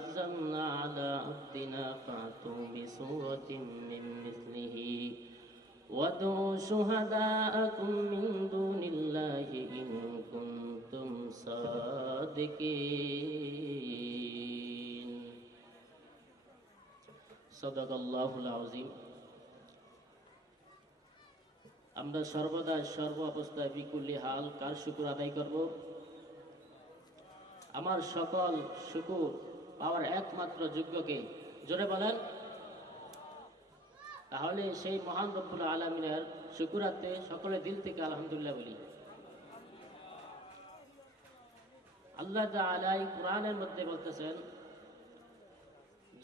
نزلنا على عبدنا فأتوا بسورة من مثله وادعوا شهداءكم من دون الله إن كنتم صادقين صدق الله العظيم আমরা সর্বদা সর্ব অবস্থায় বিকুল্লি হাল কার শুকর আদায় করব? আমার সকল শুকর পাওয়ার একমাত্র যোগ্যকে, জোরে বলেন। তাহলে সেই মহান রব্বুল আলামিনের শুকরাতে সকলে দিল থেকে আলহামদুলিল্লাহ বলি। আল্লাহ তাআলা এই কোরআনের মধ্যে বলতেছেন,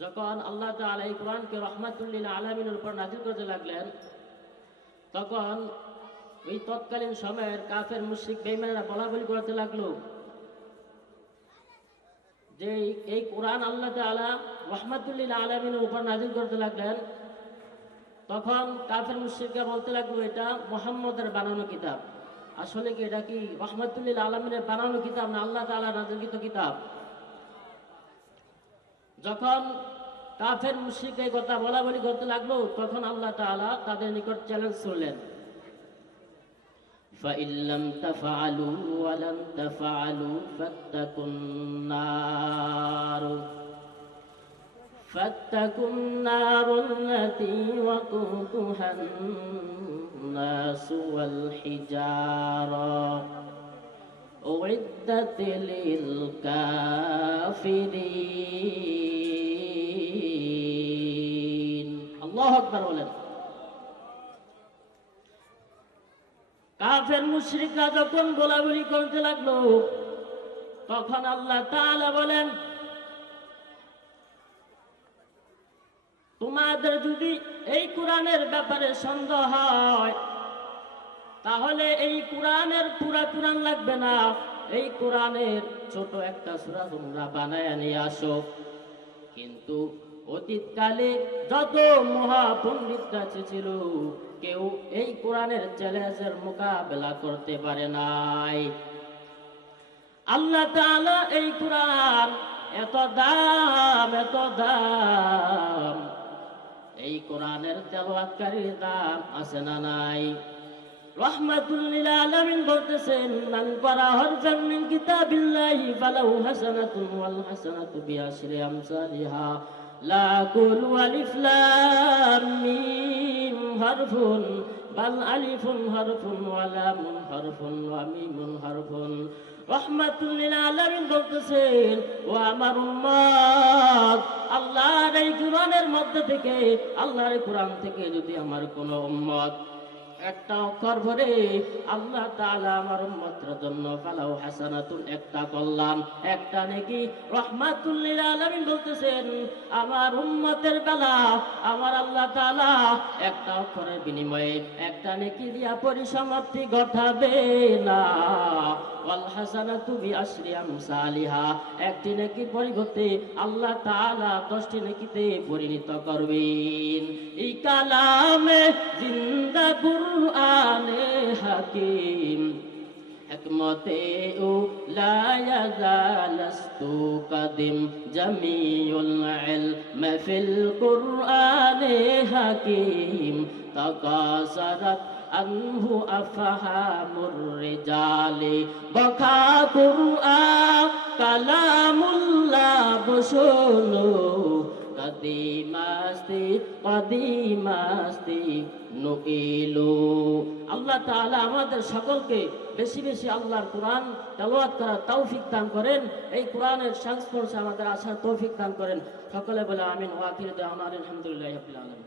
যখন আল্লাহ তাআলা এই কোরআনকে রহমাতুল লিল আলামিনের উপর নাযিল করতে লাগলেন, তখন ওই তৎকালীন সময়ের কাফের মুশরিক বেঈমানেরা বলাবলি করতে লাগলো যে এই কোরআন আল্লাহ তাআলা রহমাতুল লিল আলামিনের উপর নাযিল করতে লাগলেন। তখন কাফের মুশরিকরা বলতে লাগলো এটা মুহাম্মদের বানানো কিতাব। আসলে কি এটা কি রহমাতুল লিল আলামিনের বানানো কিতাব না আল্লাহ তাআলা নাযিলকৃত কিতাব? যখন কাফের মুশরিক এই কথা বলাবলি করতে লাগলো, তখন আল্লাহ তাআলা তাদের নিকট চ্যালেঞ্জ করলেন, فَإِن لَّمْ تَفْعَلُوا وَلَن تَفْعَلُوا فَاتَّقُوا النَّارَ الَّتِي وَقُودُهَا النَّاسُ وَالْحِجَارَةُ أُعِدَّتْ لِلْكَافِرِينَ আল্লাহু আকবার বলেন। কাফের মুশরিকরা যখন বলাবলি করতে লাগলো, তখন আল্লাহ তাআলা বলেন, তোমাদের যদি এই কোরআনের ব্যাপারে সন্দেহ হয়, তাহলে এই কোরআনের পুরা কোরআন লাগবে না, এই কোরআনের ছোট একটা সূরা তোমরা বানায় নিয়ে আসো। কিন্তু অতীতকালে যত মহাপণ্ডিতরা ছিল, কেউ এই কোরআনের চ্যালেঞ্জের মোকাবেলা করতে পারে নাই। আল্লাহ তাআলা এই কোরআন এত দাম, এত দাম, এই কোরআনের তেলাওয়াতকারীর দাম আছে না নাই? রহমাতুল লিল আলামিন বলতেছেন, মান ক্বারা হারফান মিন কিতাবিল্লাহি ফালাহু হাসানাতুন ওয়াল হাসানাতু বিআশরি আমসালিহা লা আকুলু আলিফ লাম মিম হারফুন বাল আলিফুন হারফুন ওয়া লামুন হারফুন ওয়া মিমুন হারফুন। রহমাতুল লিল আলামিন বলতেছেন, ও আমার উম্মত, আল্লাহর এই কোরআনের মধ্যে থেকে, আল্লাহর এই কোরআন থেকে যদি আমার কোন উম্মত একটা অক্ষর ভরে, আল্লাহ তাআলা আমার উম্মতের জন্য ফালাহু হাসানাতুন একটা কল্যাণ, একটা নেকি। রহমাতুল লিল আলামিন বলতেছেন, আমার উম্মতের বেলা আমার আল্লাহ তাআলা একটা অক্ষরের বিনিময়ে একটা নেকি দিয়া পরিসমাপ্তি ঘটাবে না। ওয়াল হাসানাতু বিআশরি আমসালিহা, একটি নেকির পরিবর্তে আল্লাহ তাআলা 10টি নেকিতে পরিণত করবেন। এই কালামে জিন্দা কুরআনে হাকিম হিকমতে ও লা ইয়াজালাস্তু কাদিম জামিউল ইলম ফিল কুরআনে হাকিম তাকাসারাত আনহু আফহামুর রিজালি বকা কুরআন কালামুল্লাহ বসনো কাদিমাস্তি কাদিমাস্তি নুইলু। আল্লাহ তাআলা আমাদের সকলকে বেশি বেশি আল্লাহর কোরআন তেলাওয়াত করার তৌফিক দান করেন, এই কোরআনের সংস্পর্শে আমাদের আসার তৌফিক দান করেন। সকলে বলে আমিন। ওয়া আখিরু দাওয়ানা আলহামদুলিল্লাহি রাব্বিল আলামিন।